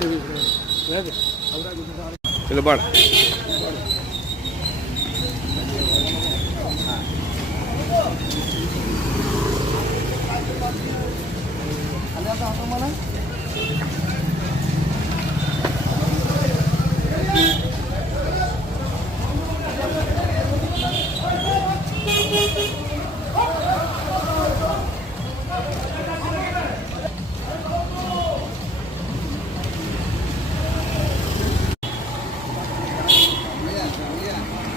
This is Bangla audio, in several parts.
चलो बढ़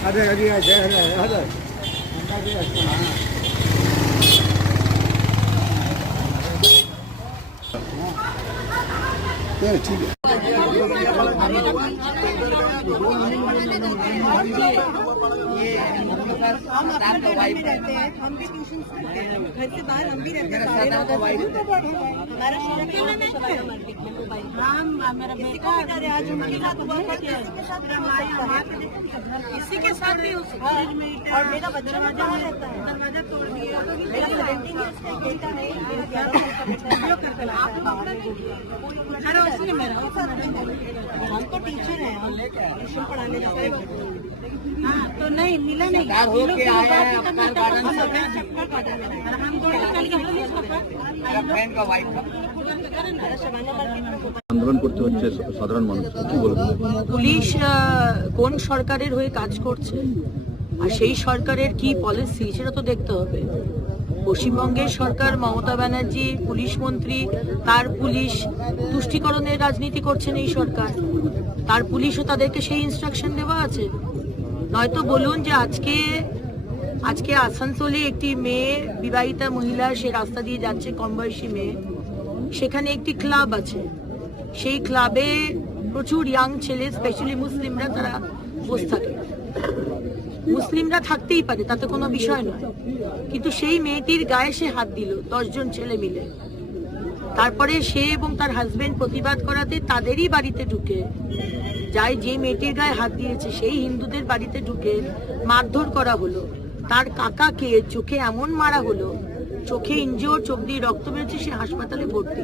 अरे अरे ठीक है हम अपने घर में रहते हैं, हम भी ट्यूशन पढ़ते हैं, घर से बाहर हम भी रहते हैं। मेरा बेटा आज उनके साथ इसी के साथ भी और मेरा बच्चा जहाँ रहता है दरवाजा तोड़ दिया। मेरा 17 ईयर्स का बेटा है, मेरा 11 साल का बेटा हम तो टीचर हैं, हम ट्यूशन पढ़ाने जाते हैं। हाँ तो नहीं मिला नहीं আন্দোলন করতে হচ্ছে সাধারণ মানুষ কি বলবেন? পুলিশ কোন সরকারের হয়ে কাজ করছে আর সেই সরকারের কি পলিসি সেটা তো দেখতে হবে। পশ্চিমবঙ্গের সরকার মমতা ব্যানার্জি পুলিশ মন্ত্রী, তার পুলিশ তুষ্টিকরণের রাজনীতি করছেন এই সরকার, তার পুলিশও তাদেরকে সেই ইনস্ট্রাকশন দেওয়া আছে। নয়তো বলুন যে আজকে আসানসোলে একটি মেয়ে, বিবাহিতা মহিলা, সে রাস্তা দিয়ে যাচ্ছে, কম বয়সী মেয়ে, সেখানে একটি ক্লাব আছে, সেই ক্লাবে প্রচুর ইয়াং ছেলে, স্পেশালি মুসলিমরা, তারা বসে থাকে। মুসলিমরা থাকতেই পারে, তাতে কোনো বিষয় নয়, কিন্তু সেই মেয়েটির গায়ে সে হাত দিল 10 জন ছেলে মিলে। তারপরে সে এবং তার হাজবেন্ড প্রতিবাদ করাতে তাদেরই বাড়িতে ঢুকে, যে মেয়েটির গায়ে হাত দিয়েছে সেই হিন্দুদের বাড়িতে ঢুকে মারধর করা হলো। তার কাকাকে চোখে এমন মারা হলো, চোখে ইনজিওর, চোখ দিয়ে রক্ত বেরোচ্ছে, সে হাসপাতালে ভর্তি।